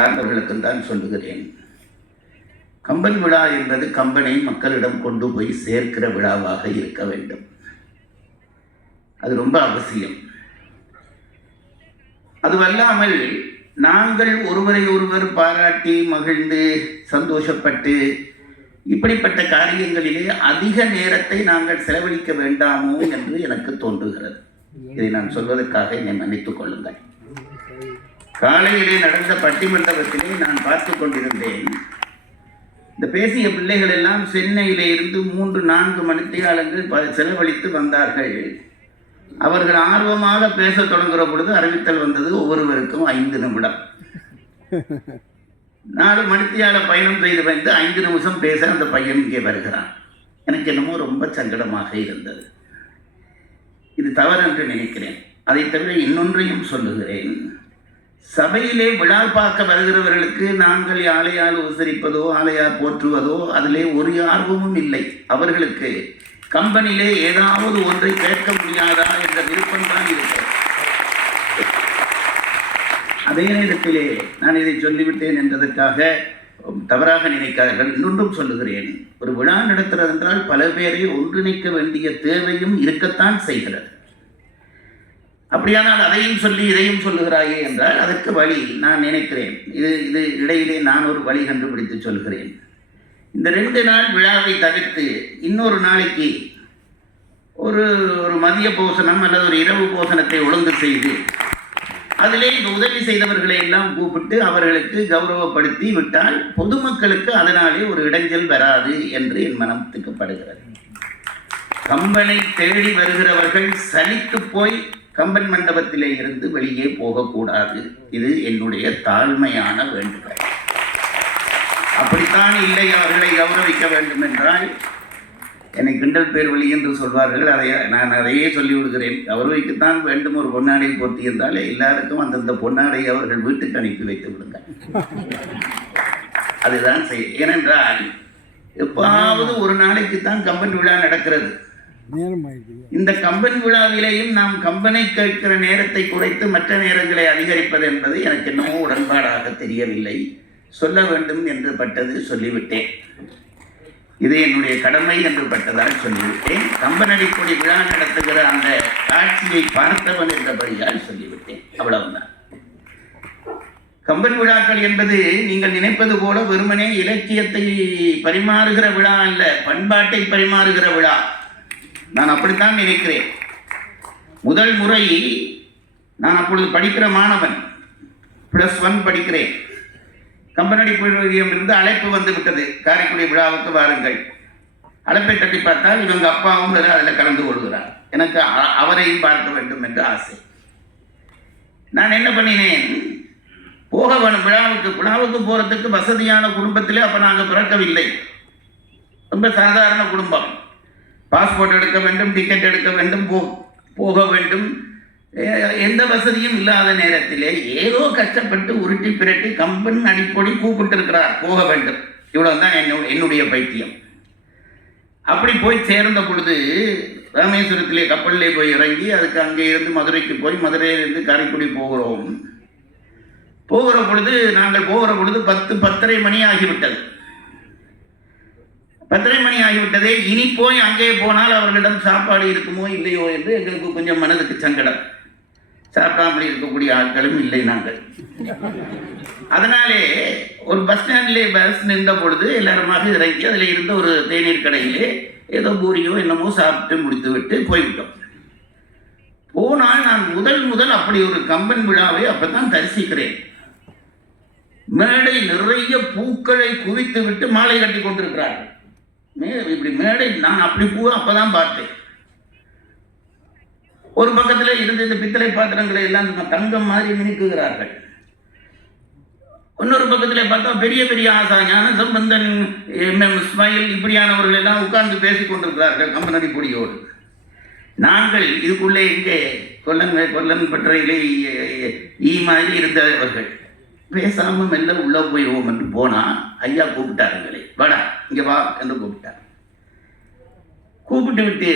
சார்ந்தவர்களுக்கும் தான் சொல்லுகிறேன். கம்பன் விழா என்பது கம்பனை மக்களிடம் கொண்டு போய் சேர்க்கிற விழாவாக இருக்க வேண்டும். அது ரொம்ப அவசியம். அதுவல்லாமல் நாங்கள் ஒருவரை ஒருவர் பாராட்டி மகிழ்ந்து சந்தோஷப்பட்டு இப்படிப்பட்ட காரியங்களிலே அதிக நேரத்தை நாங்கள் செலவழிக்க வேண்டாமோ என்று எனக்கு தோன்றுகிறது. இதை நான் சொல்வதற்காக என்னை மன்னித்துக் கொள்ளுங்கள். காலையிலே நடந்த பட்டிமண்டபத்திலே நான் பார்த்து கொண்டிருந்தேன். இந்த பேசிய பிள்ளைகள் எல்லாம் சென்னையிலே இருந்து 3-4 மணித்தியாலங்கள் செலவழித்து வந்தார்கள். அவர்கள் ஆர்வமாக பேச தொடங்குகிற பொழுது அறிவித்தல் வந்தது, ஒவ்வொருவருக்கும் 5 நிமிடம். 4 மணித்தியால பயணம் செய்து வந்து 5 நிமிஷம் பேச அந்த பையன் இங்கே வருகிறான். எனக்கு என்னமோ ரொம்ப சங்கடமாக இருந்தது. இது தவறு என்று நினைக்கிறேன். அதை தவிர இன்னொன்றையும் சொல்லுகிறேன். சபையிலே விழா பார்க்க வருகிறவர்களுக்கு நாங்கள் ஆலையால் உசரிப்பதோ ஆலையால் போற்றுவதோ அதிலே ஒரு ஆர்வமும் இல்லை. அவர்களுக்கு கம்பெனியிலே ஏதாவது ஒன்றை கேட்க முடியாதா என்ற விருப்பம்தான் இருக்கிறது. அதே நேரத்திலே நான் இதை சொல்லிவிட்டேன் என்பதற்காக தவறாக நினைக்காதீர்கள். இன்னொன்றும் சொல்லுகிறேன். ஒரு விழா நடத்துகிறது என்றால் பல பேரை ஒன்றிணைக்க வேண்டிய தேவையும் இருக்கத்தான் செய்கிறது. அப்படியானால் அதையும் சொல்லி இதையும் சொல்லுகிறாயே என்றால் அதற்கு வழி நான் நினைக்கிறேன். இது இடையிலே நான் ஒரு வழி கண்டுபிடித்து சொல்கிறேன். இந்த 2 நாள் விழாவை தவிர்த்து இன்னொரு நாளைக்கு ஒரு மதிய போசனம் அல்லது ஒரு இரவு போசனத்தை ஒழுங்கு செய்து அதிலே இந்த உதவி செய்தவர்களை எல்லாம் கூப்பிட்டு அவர்களுக்கு கௌரவப்படுத்தி விட்டால் பொதுமக்களுக்கு அதனாலே ஒரு இடைஞ்சல் வராது என்று என் மனத்துக்கு படுகிறது. கம்பனை தேடி வருகிறவர்கள் சலித்து போய் கம்பன் மண்டபத்திலே இருந்து வெளியே போகக்கூடாது. இது என்னுடைய தாழ்மையான வேண்டுகோள். அப்படித்தான் இல்லை அவர்களை கௌரவிக்க வேண்டும் என்றால் என்னை கிண்டல் பேர் வழி என்று சொல்வார்கள். நான் அதையே சொல்லிவிடுகிறேன். கௌரவிக்கத்தான் வேண்டும். ஒரு பொன்னாடை போர்த்தி இருந்தாலே எல்லாருக்கும் அந்தந்த பொன்னாடை அவர்கள் வீட்டுக்கு அனுப்பி வைத்து விடுங்கள். அதுதான் ஏனென்றால் எப்பாவது ஒரு நாளைக்கு தான் கம்பன் விழா நடக்கிறது. இந்த கம்பன் விழாவிலேயும் நாம் கம்பனை கேட்கிற நேரத்தை குறைத்து மற்ற நேரங்களை அதிகரிப்பது என்பது எனக்கு என்னமோ உடன்பாடாக தெரியவில்லை. சொல்ல வேண்டும் என்று பட்டது சொல்லிவிட்டேன். இது என்னுடைய கடமை என்று பட்டதால் சொல்லிவிட்டேன். கம்பனடிப்பொடி விழா நடத்துகிற அந்த காட்சியை பார்த்தவன் என்றபடியால் சொல்லிவிட்டேன். அவ்வளவுதான். கம்பன் விழாக்கள் என்பது நீங்கள் நினைப்பது போல வெறுமனே இலக்கியத்தை பரிமாறுகிற விழா அல்ல, பண்பாட்டை பரிமாறுகிற விழா. நான் அப்படித்தான் நினைக்கிறேன். முதல் முறை நான் அப்பொழுது படிக்கிற மாணவன், +1 படிக்கிறேன். கம்பனடி பொழியம் இருந்து அழைப்பு வந்து விட்டது, காரைக்குடி விழாவுக்கு வாருங்கள். அழைப்பை தட்டி பார்த்தால் இவங்க அப்பாவும் அதில் கலந்து கொள்கிறார். எனக்கு அவரையும் பார்க்க வேண்டும் என்று ஆசை. நான் என்ன பண்ணினேன், போக வேணும் விழாவுக்கு போகிறதுக்கு வசதியான குடும்பத்திலே அப்போ நாங்கள் பிறக்கவில்லை. ரொம்ப சாதாரண குடும்பம். பாஸ்போர்ட் எடுக்க வேண்டும், டிக்கெட் எடுக்க வேண்டும், போக வேண்டும். எந்த வசதியும் இல்லாத நேரத்திலே ஏதோ கஷ்டப்பட்டு உருட்டி பிரட்டி கம்பன் அடிப்பொடி கூப்பிட்டு இருக்கிறார், போக வேண்டும். இவ்வளவுதான் என்னுடைய பைத்தியம். அப்படி போய் சேர்ந்த பொழுது ராமேஸ்வரத்திலே கப்பலிலே போய் இறங்கி அதுக்கு அங்கே இருந்து மதுரைக்கு போய் மதுரையிலிருந்து காரைக்குடி போகிற பொழுது நாங்கள் போகிற பொழுது 10-10:30 மணி ஆகிவிட்டது. 10:30 மணி ஆகிவிட்டதே. இனி போய் அங்கே போனால் அவர்களிடம் சாப்பாடு இருக்குமோ இல்லையோ என்று எங்களுக்கு கொஞ்சம் மனதுக்கு சங்கடம். சாப்பிடாமல் இருக்கக்கூடிய ஆட்களும் இல்லை நாங்கள். அதனாலே ஒரு பஸ் ஸ்டாண்டிலே பஸ் நின்ற பொழுது எல்லாருமாக இறங்கி அதில் இருந்த ஒரு தேநீர் கடையிலே ஏதோ பூரியோ என்னமோ சாப்பிட்டு முடித்து விட்டு போய்விட்டோம். போனால் நான் முதல் அப்படி ஒரு கம்பன் விழாவை அப்பதான் தரிசிக்கிறேன். மேடை நிறைய பூக்களை குவித்து விட்டு மாலை கட்டி கொண்டிருக்கிறார்கள். இப்படி மேடை நான் அப்படி பூ அப்பதான் பார்த்தேன். ஒரு பக்கத்தில் இருந்து இந்த பித்தளை பாத்திரங்களை எல்லாம் தங்கம் மாதிரி மினுக்குகிறார்கள். இன்னொரு பக்கத்தில் பார்த்தா பெரிய பெரிய ஆசா ஞான சம்பந்தன், MM இஸ்மாயில் இப்படியானவர்கள் எல்லாம் உட்கார்ந்து பேசிக் கொண்டிருக்கிறார்கள் கம்பனடி பொடியோடு. நாங்கள் இதுக்குள்ளே இங்கே கொல்லன் பற்றையிலே ஈ மாதிரி இருந்தவர்கள் பேசாம மெல்ல உள்ள போயிடுவோம் என்று போனா ஐயா கூப்பிட்டாருங்களே, வாடா இங்க வா என்று கூப்பிட்டார். கூப்பிட்டு விட்டு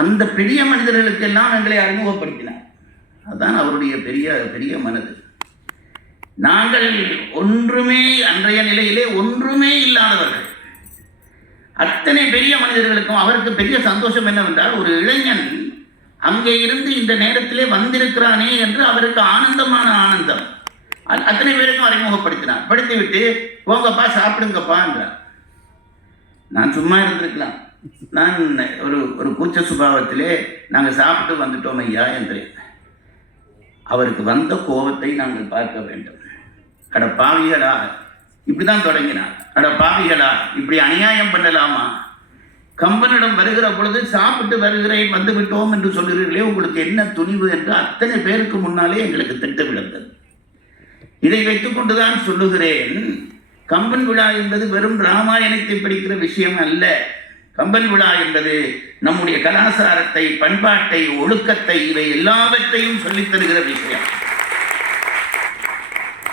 அந்த பெரிய மனிதர்களுக்கு எல்லாம் எங்களை அறிமுகப்படுத்தினார். அதுதான் அவருடைய பெரிய பெரிய மனது. நாங்கள் ஒன்றுமே அன்றைய நிலையிலே ஒன்றுமே இல்லாதவர்கள். அத்தனை பெரிய மனிதர்களுக்கும் அவருக்கு பெரிய சந்தோஷம் என்னவென்றால், ஒரு இளைஞன் அங்கே இருந்து இந்த நேரத்திலே வந்திருக்கிறானே என்று அவருக்கு ஆனந்தமான ஆனந்தம். அத்தனை பேருக்கும் அறிமுகப்படுத்தினார். படித்துவிட்டு போங்கப்பா சாப்பிடுங்கப்பா என்றார். நான் சும்மா இருந்திருக்கலாம். நான் ஒரு கூச்ச சுபாவத்திலே நாங்கள் சாப்பிட்டு வந்துட்டோம் ஐயா என்றேன். அவருக்கு வந்த கோபத்தை நாங்கள் பார்க்க வேண்டும். அட பாவிகளா, இப்படிதான் தொடங்கினார். அட பாவிகளா, இப்படி அநியாயம் பண்ணலாமா? கம்பனிடம் வருகிற பொழுது சாப்பிட்டு வருகிறேன் வந்து விட்டோம் என்று சொல்கிறீர்களே, உங்களுக்கு என்ன துணிவு என்று அத்தனை பேருக்கு முன்னாலே எங்களுக்கு திட்டு விழுந்தது. இதை வைத்துக் கொண்டுதான் சொல்லுகிறேன், கம்பன் விழா என்பது வெறும் ராமாயணத்தை படிக்கிற விஷயம் அல்ல. கம்பன் விழா என்பது நம்முடைய கலாச்சாரத்தை, பண்பாட்டை, ஒழுக்கத்தை, இவை எல்லாவற்றையும் சொல்லித் தருகிற விஷயம்.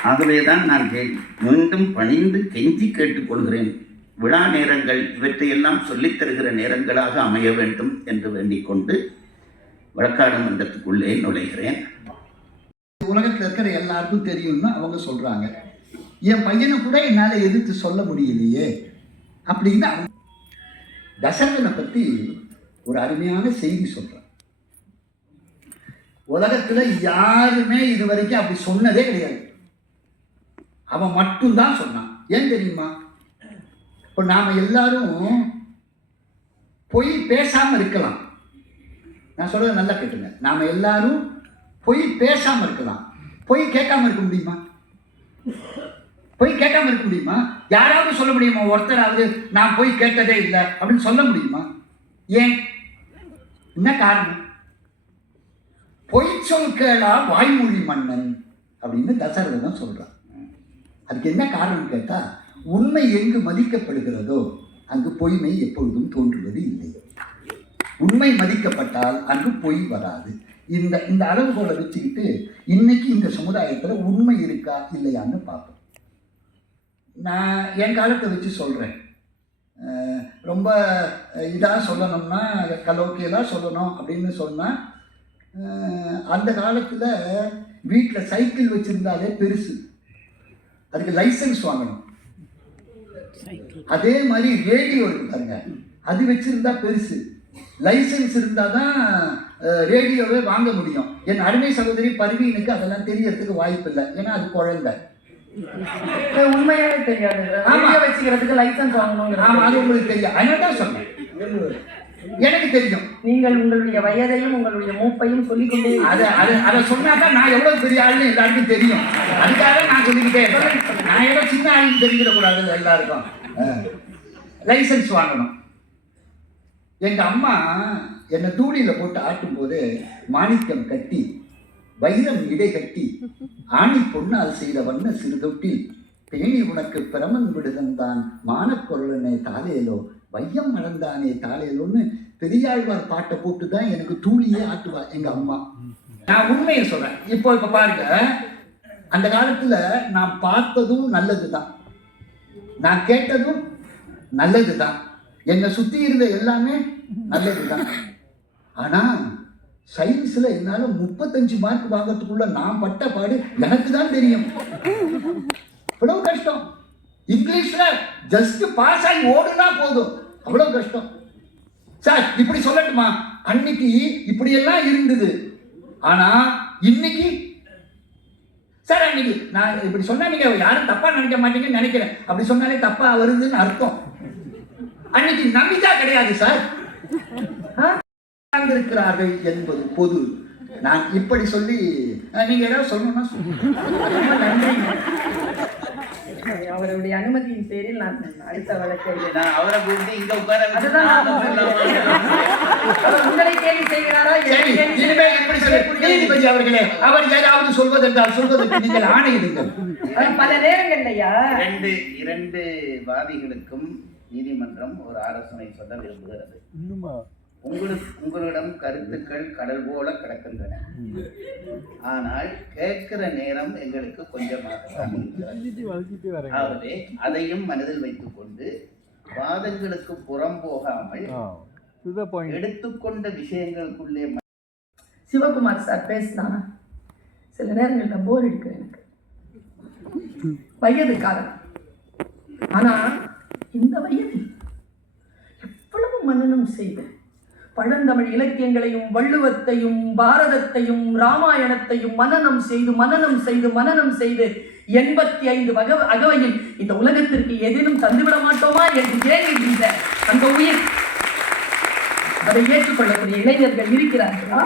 ஆகவேதான் நான் மீண்டும் பணிந்து கெஞ்சி கேட்டுக்கொள்கிறேன், விழா நேரங்கள் இவற்றையெல்லாம் சொல்லித் தருகிற நேரங்களாக அமைய வேண்டும் என்று வேண்டிக் கொண்டு வழக்காடு மன்றத்துக்குள்ளே நுழைகிறேன். உலகத்தில் இருக்கிற எல்லாருக்கும் தெரியும்னு அவங்க சொல்றாங்க. என் பையனை கூட என்னால் எதிர்த்து சொல்ல முடியலையே அப்படின்னு அவங்க தசரதனை பற்றி ஒரு அருமையான செய்தி சொல்கிறேன். உலகத்தில் யாருமே இது வரைக்கும் அப்படி சொன்னதே கிடையாது. அவன் மட்டும்தான் சொன்னான். ஏன் தெரியுமா? இப்போ நாம் எல்லாரும் பொய் பேசாமல் இருக்கலாம். நான் சொல்கிறது நல்லா கேட்டுங்க. நாம் எல்லாரும் பொய் பேசாமல் இருக்கலாம். பொய் கேட்காம இருக்க முடியுமா? பொய் கேட்காம இருக்க முடியுமா? யாராவது சொல்ல முடியுமா? ஒருத்தராவது நான் பொய் கேட்டதே இல்லை அப்படின்னு சொல்ல முடியுமா? ஏன்? என்ன காரணம்? பொய் சொல் கேளா வாய்மொழி மன்னன் அப்படின்னு தசரதன் சொல்றான். அதுக்கு என்ன காரணம் கேட்டா, உண்மை எங்கு மதிக்கப்படுகிறதோ அங்கு பொய்மை எப்பொழுதும் தோன்றுவது இல்லை. உண்மை மதிக்கப்பட்டால் அங்கு பொய் வராது. இந்த அளவுகோலை வச்சுக்கிட்டு இன்னைக்கு இந்த சமுதாயத்தில் உண்மை இருக்கா இல்லையான்னு பார்ப்போம். நான் என் காலத்தை வச்சு சொல்கிறேன். ரொம்ப இதாக சொல்லணும்னா, கலோக்கியெல்லாம் சொல்லணும் அப்படின்னு சொன்னால், அந்த காலத்தில் வீட்டில் சைக்கிள் வச்சுருந்தாலே பெருசு, அதுக்கு லைசன்ஸ் வாங்கணும். அதே மாதிரி ரேடியோ இருக்கு பாருங்க, அது வச்சுருந்தா பெருசு, லைசன்ஸ் இருந்தால் தான் ரேடியோவே வாங்க முடியும். என் அருமை சகோதரி பர்வீனுக்கு அதெல்லாம் தெரியறதுக்கு வாய்ப்பு இல்லை, ஏன்னா அது குழந்தை. உண்மையாவே தெரியாது. வச்சுக்கிறதுக்கு லைசன்ஸ் வாங்கணும். ஆமா, அது உங்களுக்கு தெரியும். அதனால தான் சொன்னேன், எனக்கு தெரியும். நீங்கள் உங்களுடைய வயதையும் உங்களுடைய மூப்பையும் சொல்லிக்கொண்டே அதை சொன்னாதான் நான் எவ்வளவு பெரிய ஆளுன்னு எல்லாருக்கும் தெரியும். அதுக்காக நான் சொல்லிக்கிட்டே இருக்கேன். நான் எவ்வளவு சின்ன ஆளுன்னு தெரிஞ்சிடக்கூடாது. எல்லாருக்கும் லைசன்ஸ் வாங்கணும். எங்க அம்மா என்னை தூளியில போட்டு ஆட்டும் போது மாணிக்கம் கட்டி, வைரம் இடை கட்டி, ஆணி பொன்னால் செய்த வண்ண சிறுதொட்டில் பேணி உனக்கு பிரமன் விடுதந்தான் மானக்கொருளனே தாலேலோ வையம் நடந்தானே தாலேலோன்னு பெரியாழ்வார் பாட்டை போட்டு தான் எனக்கு தூளியே ஆட்டுவா எங்க அம்மா. நான் உண்மையை சொல்றேன். இப்போ பாருங்க, அந்த காலத்துல நான் பார்த்ததும் நல்லது தான், நான் கேட்டதும் நல்லது தான், என்னை சுற்றி இருந்த எல்லாமே நல்லது தான். ஆனால் சயின்ஸில் என்னால் 35 மார்க் வாங்கிறதுக்குள்ள நான் பட்ட பாடு எனக்கு தான் தெரியும். அவ்வளோ கஷ்டம். இங்கிலீஷில் ஜஸ்ட் பாஸ் ஆகி ஓடுனா போதும், அவ்வளோ கஷ்டம். சார் இப்படி சொல்லட்டுமா, அன்னைக்கு இப்படியெல்லாம் இருந்தது. ஆனால் இன்னைக்கு சார், அன்னைக்கு நான் இப்படி சொன்னா நீங்க யாரும் தப்பா நினைக்க மாட்டீங்கன்னு நினைக்கிறேன். அப்படி சொன்னாலே தப்பா வருதுன்னு அர்த்தம். அன்னைக்கு நம்பிக்கை கிடையாது சார், இருக்கிறார்கள் என்பது பொது. நான் இப்படி சொல்லி நீங்க ஏதாவது சொல்லணும்னா அவருடைய அனுமதியின் பேரில் நான் அடுத்த வழக்கை அவரை கூப்பிட்டு இங்க உட்கார உங்களை கேள்வி செய்கிறாரா? நீதிபதி அவர்களே, அவர் ஏதாவது சொல்வதென்றால் சொல்வதற்கு நீங்கள் ஆணையிடுங்கள். பல நேரங்கள்லையா இரண்டு வாதிகளுக்கும் நீதிமன்றம் ஒரு ஆலோசனை சொல்ல விரும்புகிறது. உங்களிடம் கருத்துக்கள் கடல் போல கிடக்கின்றன. ஆனால் கேட்கிற நேரம் எங்களுக்கு கொஞ்சமாக, ஆகவே அதையும் மனதில் வைத்துக் கொண்டு வாதங்களுக்கு புறம் போகாமல் எடுத்துக்கொண்ட விஷயங்களுக்குள்ளே. சிவகுமார் சார் பேசினா சில நேரங்கள்ல போர் எடுக்கிறேன் எனக்கு. வயது காரணம். ஆனா இந்த வயதில் எவ்வளவு மனனம் செய்த பழந்தமிழ் இலக்கியங்களையும் வள்ளுவத்தையும் பாரதத்தையும் ராமாயணத்தையும் மனனம் செய்து 85 அகவையில் இந்த உலகத்திற்கு ஏதேனும் தந்துவிட மாட்டோமா என்று ஏங்குகின்ற அந்த உயிர், அதை ஏற்றுக்கொள்ளக்கூடிய இளைஞர்கள் இருக்கிறார்களா?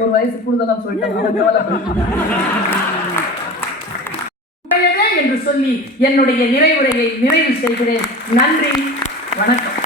ஒரு வயசு கூடுதலா சொல்லிட்டேன் என்று சொல்லி என்னுடைய நிறைவுரையை நிறைவு செய்கிறேன். நன்றி, வணக்கம்.